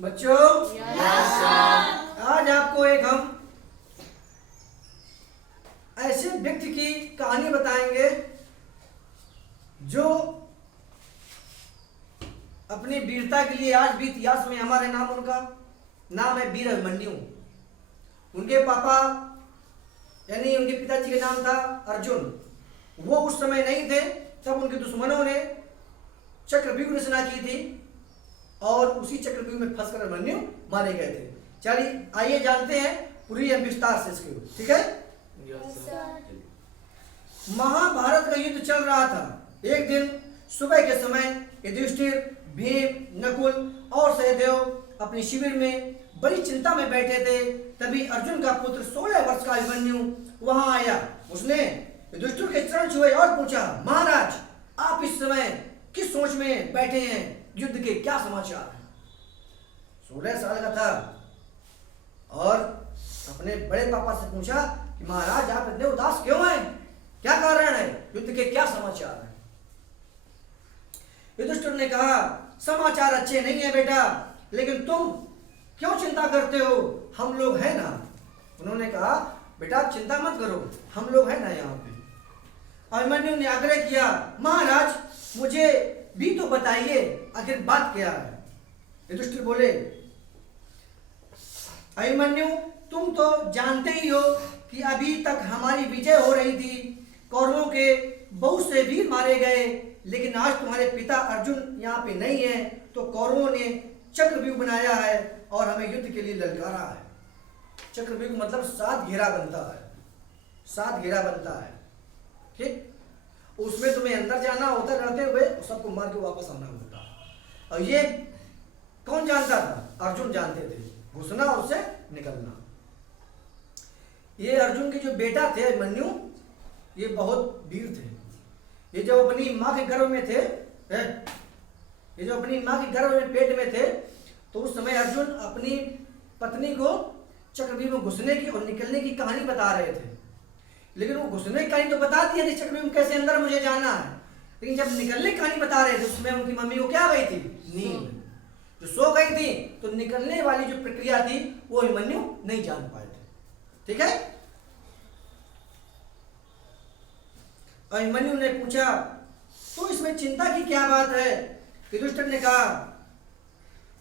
बच्चों आज आपको एक हम ऐसे व्यक्ति की कहानी बताएंगे जो अपनी वीरता के लिए आज भी इतिहास में हमारे नाम, उनका नाम है वीर अभिमन्यु। उनके पापा यानी उनके पिताजी का नाम था अर्जुन। वो उस समय नहीं थे तब उनके दुश्मनों ने चक्रव्यूह रचना की थी और उसी चक्रव्यूह में फंसकर अभिमन्यु मारे गए थे। चलिए आइए जानते हैं पूरी विस्तार से इसके, ठीक है। महाभारत का युद्ध चल रहा था। एक दिन सुबह के समय युधिष्ठिर, भीम, नकुल और सहदेव अपने शिविर में बड़ी चिंता में बैठे थे। तभी अर्जुन का पुत्र 16 वर्ष का अभिमन्यु वहां आया। उसने युधिष्ठिर के चरण छुए और पूछा, महाराज आप इस समय किस सोच में बैठे हैं? युद्ध के क्या समाचार हैं? 16 साल का था और अपने बड़े पापा से पूछा कि महाराज आप इतने उदास क्यों हैं? क्या कारण है? युद्ध के क्या समाचार हैं? युधिष्ठिर ने कहा, समाचार अच्छे नहीं है बेटा, लेकिन तुम क्यों चिंता करते हो? हम लोग हैं ना। उन्होंने कहा, बेटा चिंता मत करो, हम लोग हैं ना यहाँ पे। अभिमन्यु ने आग्रह किया, महाराज मुझे भी तो बताइए आखिर बात क्या है। युधिष्ठिर बोले, अभिमन्यु तुम तो जानते ही हो कि अभी तक हमारी विजय हो रही थी, कौरवों के बहुत से वीर मारे गए, लेकिन आज तुम्हारे पिता अर्जुन यहाँ पे नहीं है तो कौरवों ने चक्रव्यूह बनाया है और हमें युद्ध के लिए ललकारा है। चक्रव्यूह मतलब 7 घेरा बनता है, 7 घेरा बनता है, ठीक। उसमें तुम्हें अंदर जाना होता, रहते हुए सबको मार के वापस आना होता। और ये कौन जानता था? अर्जुन जानते थे, घुसना और उससे निकलना। ये अर्जुन के जो बेटा थे अभिमन्यु, ये बहुत वीर थे। ये जब अपनी माँ के गर्भ में थे, ये जो अपनी माँ के गर्भ में पेट में थे, तो उस समय अर्जुन अपनी पत्नी को चक्रव्यूह में घुसने की और निकलने की कहानी बता रहे थे। लेकिन वो घुसने की कहानी तो बता दी थी, चक्रव्यूह में कैसे अंदर मुझे जाना है, लेकिन जब निकलने की कहानी बता रहे थे उसमें उनकी मम्मी को क्या गई थी? नींद। जो सो गई थी तो निकलने वाली जो प्रक्रिया थी वो अभिमन्यु नहीं जान पाए थे, ठीक है। अभिमन्यु ने पूछा, तो इसमें चिंता की क्या बात है? युधिष्ठिर ने कहा,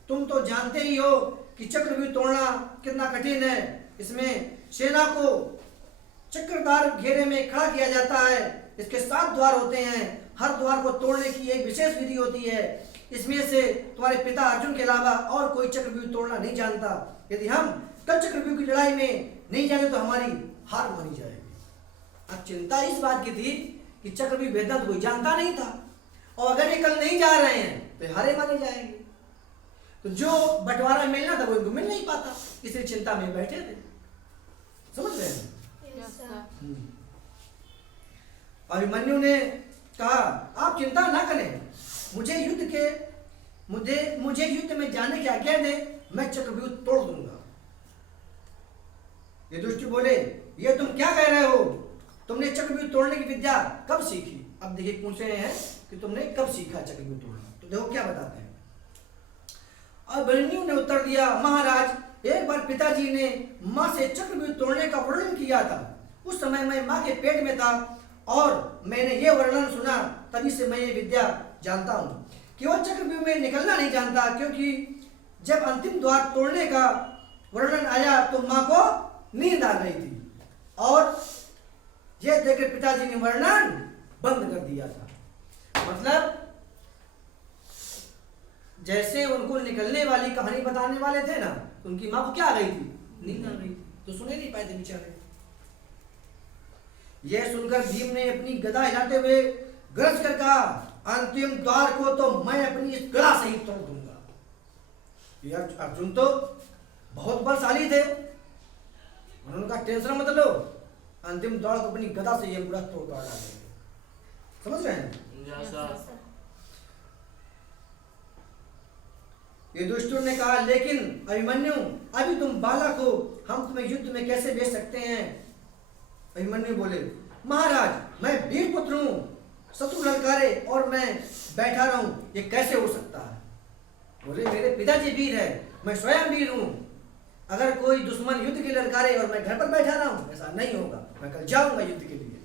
तुम तो जानते ही हो कि चक्रव्यूह तोड़ना कितना कठिन है। इसमें सेना को चक्रदार घेरे में खड़ा किया जाता है। इसके 7 द्वार होते हैं। हर द्वार को तोड़ने की एक विशेष विधि होती है। इसमें से तुम्हारे पिता अर्जुन के अलावा और कोई चक्रव्यूह तोड़ना नहीं जानता। यदि हम कल चक्रव्यूह की लड़ाई में नहीं जाते तो हमारी हार मानी जाएगी। अब चिंता इस बात की थी कि चक्रव्यूह वेदांत कोई जानता नहीं था, और अगर ये कल नहीं जा रहे हैं तो हारे माने जाएंगे। तो जो बंटवारा मिलना था वो इनको मिल नहीं पाता, इसलिए चिंता में बैठे थे। समझ रहे हैं? अभिमन्यु ने कहा, आप चिंता ना करें, मुझे युद्ध में जाने की आज्ञा दें, मैं चक्रव्यूह तोड़ दूंगा। युधिष्ठिर बोले, ये तुम क्या कह रहे हो? तुमने चक्रव्यूह तोड़ने की विद्या कब सीखी? अब देखिए पूछ रहे हैं कि तुमने कब सीखा चक्रव्यूह तोड़ना। तो देखो क्या बताते हैं। अभिमन्यु ने उत्तर दिया, महाराज एक बार पिताजी ने माँ से चक्रव्यूह तोड़ने का वर्णन किया था। उस समय मैं माँ के पेट में था और मैंने ये वर्णन सुना, तभी से मैं ये विद्या जानता हूँ। केवल चक्रव्यूह में निकलना नहीं जानता, क्योंकि जब अंतिम द्वार तोड़ने का वर्णन आया तो माँ को नींद आ गई थी और यह देखकर पिताजी ने वर्णन बंद कर दिया था। मतलब जैसे उनको निकलने वाली कहानी बताने वाले थे ना, तो उनकी माँ को क्या आ गई थी? नींद आ गई थी, तो सुने नहीं पाए थे बेचारे। यह सुनकर भीम ने अपनी गदा हिलाते हुए गरज कर कहा, अंतिम द्वार को तो मैं अपनी इस गदा से ही तोड़ दूंगा। यार अर्जुन तो बहुत बलशाली थे, उन्होंने कहा टेंशन मत लो, अंतिम द्वार को अपनी गदा से ये पूरा तोड़ डालेंगे। समझ रहे हैं? युधिष्ठिर ने कहा, लेकिन अभिमन्यु अभी तुम बालक हो, हम तुम्हें युद्ध में कैसे भेज सकते हैं? अभिमन्यु बोले, महाराज मैं वीर पुत्र हूं, शत्रु ललकारे और मैं बैठा रहूं, ये कैसे हो सकता है? बोले मेरे पिताजी वीर है, मैं स्वयं वीर हूँ। अगर कोई दुश्मन युद्ध के लिए ललकारे और मैं घर पर बैठा रहा हूँ, ऐसा नहीं होगा, मैं कल जाऊंगा युद्ध के लिए।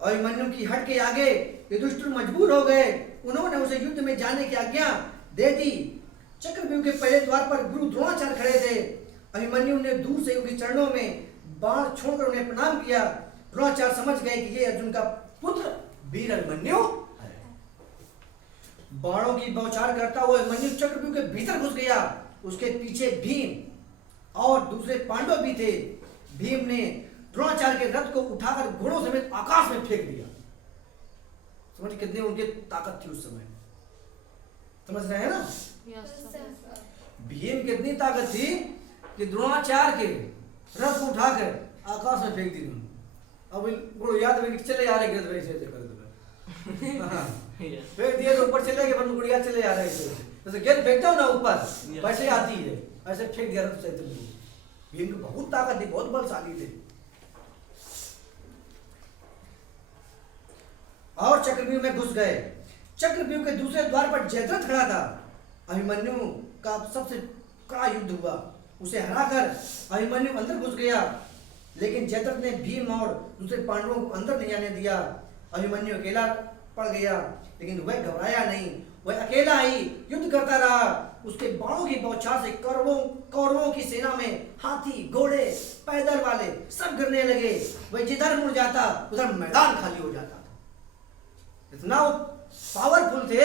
अभिमन्यु की हट के आगे युधिष्ठिर मजबूर हो गए। उन्होंने उसे युद्ध में जाने की आज्ञा दे दी। चक्रव्यूह के पहले द्वार पर गुरु द्रोणाचार्य खड़े थे। अभिमन्यु ने दूर से उनके चरणों में बाण छोड़कर उन्हें प्रणाम किया। द्रोणाचार्य समझ गए कि ये अर्जुन का पुत्र वीर अभिमन्यु है। बाणों की बौछार करता हुआ अभिमन्यु चक्रव्यूह के भीतर घुस गया। उसके पीछे भीम और दूसरे पांडव भी थे। भीम ने द्रोणाचार्य के रथ को उठाकर घोड़ों समेत आकाश में फेंक दिया। समझ कितनी उनकी ताकत थी उस समय, समझ रहे हैं ना? भीम कितनी ताकत थी कि द्रोणाचार्य के रथ को उठाकर आकाश में फेंक दी। अब गुरु याद में चले आ रहे फेंक दिए तो ऊपर चले गए, पर गुड़िया चले आ रहे थे। जैसे गेंद फेंकता हूँ ना ऊपर, वैसे आती है, ऐसे फेंक दिया रथ से। भीम की बहुत ताकत थी, बहुत बलशाली थे। और चक्रव्यूह में घुस गए। चक्रव्यूह के दूसरे द्वार पर जयद्रथ खड़ा था। अभिमन्यु का सबसे कड़ा युद्ध हुआ। उसे हराकर अभिमन्यु अंदर घुस गया, लेकिन जयद्रथ ने भीम और दूसरे पांडवों को अंदर नहीं आने दिया। अभिमन्यु अकेला पड़ गया, लेकिन वह घबराया नहीं। वह अकेला ही युद्ध करता रहा। उसके बाणों की बौछार से कौरवों की सेना में हाथी, घोड़े, पैदल वाले सब गिरने लगे। वह जिधर मुड़ जाता उधर मैदान खाली हो जाता। इतना पावरफुल थे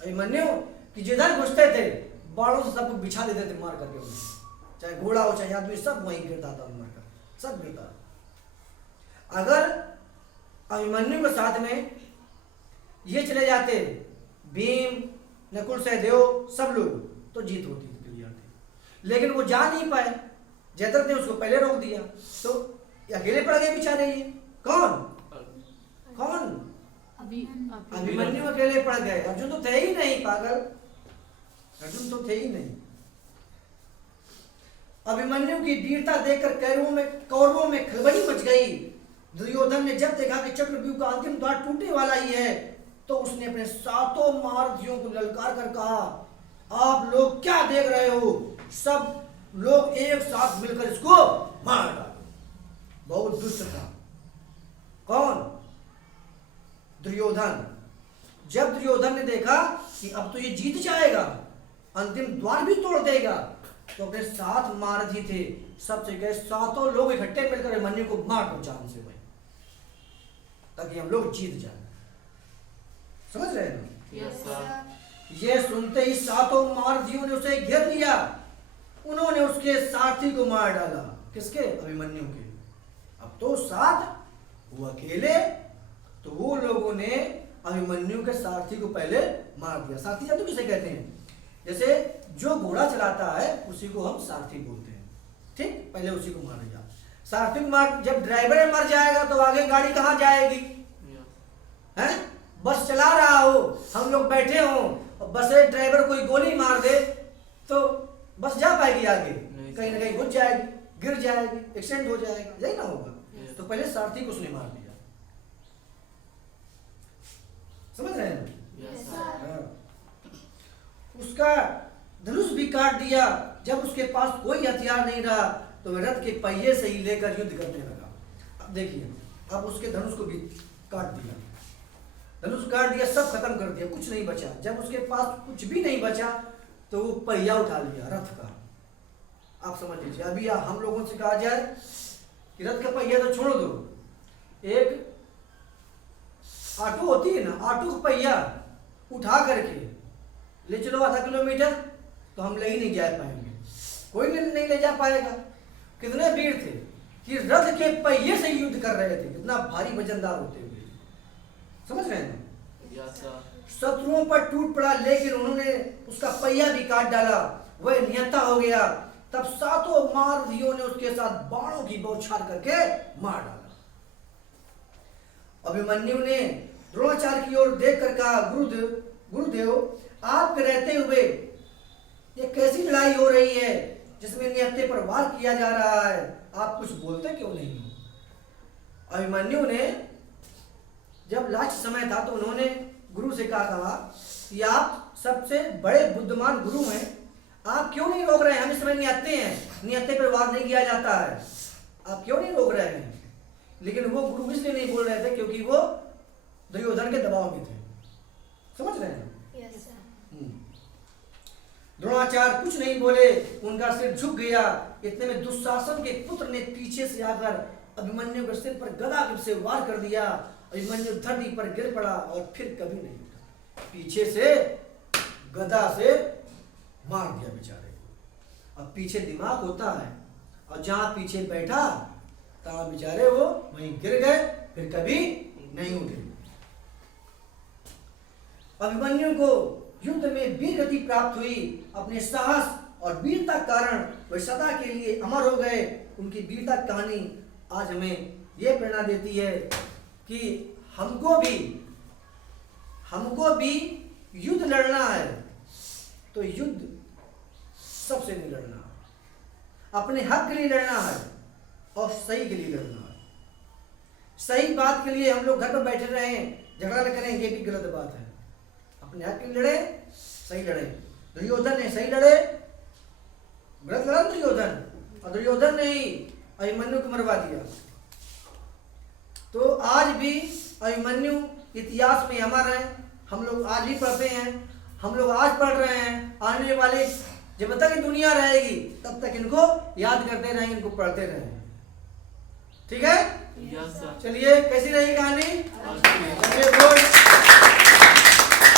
अभिमन्यु कि जिधर घुसते थे बाणों से सबको बिछा देते थे मार करके उन्हें। चाहे घोड़ा हो चाहे आदमी, सब वहीं गिरता था मारकर, सब गिरता। अगर अभिमन्यु के साथ में ये चले जाते भीम, नकुल, सहदेव, सब लोग, तो जीत होती थी। लेकिन वो जा नहीं पाए। जयद्रथ ने उसको पहले रोक दिया, तो अकेले पड़ गए बेचारे। ये कौन? अभिमन्यु अकेले पड़ गए। अर्जुन तो थे ही नहीं, पागल, अर्जुन तो थे ही नहीं। अभिमन्यु की वीरता देखकर कौरवों में खलबली मच गई। दुर्योधन ने जब देखा कि चक्रव्यूह का अंतिम द्वार टूटने वाला ही है, तो उसने अपने सातों महारथियों को ललकार कर कहा, आप लोग क्या देख रहे हो? सब लोग एक साथ मिलकर इसको मार डालो। बहुत दुष्ट था। कौन? दुर्योधन। जब दुर्योधन ने देखा कि अब तो ये जीत जाएगा, अंतिम द्वार भी तोड़ देगा, तो अपने 7 महारथी थे, सबसे कहे सातों लोग इकट्ठे मिलकर अभिमन्यु को मार दो जान से, भाई, ताकि हम लोग जीत जाए। समझ रहे हैं? Yes sir. ये सुनते ही सातों महारथियों ने उसे घेर लिया। उन्होंने उसके सारथी को मार डाला। किसके? अभिमन्यु के। अब तो 7, वो अकेले। तो वो लोगों ने अभिमन्यु के सारथी को पहले मार दिया। सारथी जानते किसे कहते हैं? जैसे जो घोड़ा चलाता है उसी को हम सारथी बोलते हैं। ठीक, पहले उसी को मार दिया। सारथी को मार, जब ड्राइवर मर जाएगा तो आगे गाड़ी कहाँ जाएगी? हैं? बस चला रहा हो, हम लोग बैठे हो, और बस ड्राइवर कोई गोली मार दे तो बस जा पाएगी आगे? कहीं ना कहीं घुस जाएगी, गिर जाएगी, एक्सीडेंट हो जाएगा, यही ना होगा। तो पहले सारथी को उसने मार दिया। समझ रहे हैं? उसका धनुष भी काट दिया। जब उसके पास कोई हथियार नहीं रहा तो वह रथ के पहिए से ही लेकर युद्ध करने लगा। अब देखिए, अब उसके धनुष को भी काट दिया, धनुष काट दिया, सब खत्म कर दिया, कुछ नहीं बचा। जब उसके पास कुछ भी नहीं बचा तो वो पहिया उठा लिया रथ का। आप समझ लीजिए, अभी हम लोगों से कहा जाए कि रथ का पहिया तो छोड़ दो, एक ऑटो होती है ना, ऑटो का पहिया उठा करके ले चलो आधा किलोमीटर, तो हम ले ही नहीं जा पाएंगे, कोई नहीं ले जा पाएगा। कितने वीर थे कि रथ के पहिए से युद्ध कर रहे थे, कितना भारी वजनदार होते हुए। समझ रहे हैं? शत्रुओं पर टूट पड़ा, लेकिन उन्होंने उसका पहिया भी काट डाला, वह निहत्था हो गया। तब सातों महारथियों ने उसके साथ बाणों की बौछार करके मार डाला। अभिमन्यु ने द्रोणाचार्य की ओर देखकर कहा, गुरुदेव, आपके रहते हुए ये कैसी लड़ाई हो रही है जिसमें निहत्थे पर वार किया जा रहा है? आप कुछ बोलते क्यों नहीं हो? अभिमन्यु ने जब लास्ट समय था तो उन्होंने गुरु से कहा कि आप सबसे बड़े बुद्धिमान गुरु हैं, आप क्यों नहीं रोक रहे हैं? हमें समझ नहीं आते हैं, नियते पर वार नहीं किया जाता है, आप क्यों नहीं रोक रहे हैं? लेकिन वो गुरु इसलिए नहीं बोल रहे थे क्योंकि वो दुर्योधन के दबाव में थे। समझ रहे हैं? Yes, sir. द्रोणाचार्य कुछ नहीं बोले, उनका सिर झुक गया। इतने में दुशासन के पुत्र ने पीछे से आकर अभिमन्यु के सिर पर गदा से वार कर दिया। अभिमन्यु धरती पर गिर पड़ा और फिर कभी नहीं उठा। पीछे से गदा से मार दिया बेचारे को। अब पीछे दिमाग होता है, और जहां पीछे बैठा तहां बेचारे वो वहीं गिर गए, फिर कभी नहीं उठे। अभिमन्यु को युद्ध में वीर गति प्राप्त हुई। अपने साहस और वीरता के कारण वे सदा के लिए अमर हो गए। उनकी वीरता की कहानी आज हमें यह प्रेरणा देती है कि हमको भी युद्ध लड़ना है, तो युद्ध सबसे नहीं लड़ना, अपने हक के लिए लड़ना है और सही के लिए लड़ना है। सही बात के लिए हम लोग घर पर बैठे रहें, झगड़ा न करें, ये भी गलत बात है। अपने हक के लिए लड़े, सही लड़े। दुर्योधन ने सही लड़े, गलत लड़ा दुर्योधन, और दुर्योधन ने ही अभिमन्यु को मरवा दिया। तो आज भी अभिमन्यु इतिहास में अमर है। हम लोग आज भी पढ़ते हैं, हम लोग आज पढ़ रहे हैं, आने वाले जब तक दुनिया रहेगी तब तक इनको याद करते रहेंगे, इनको पढ़ते रहेंगे। ठीक है? Yes, sir. चलिए, कैसी रही कहानी? Okay. चलिए, बोल।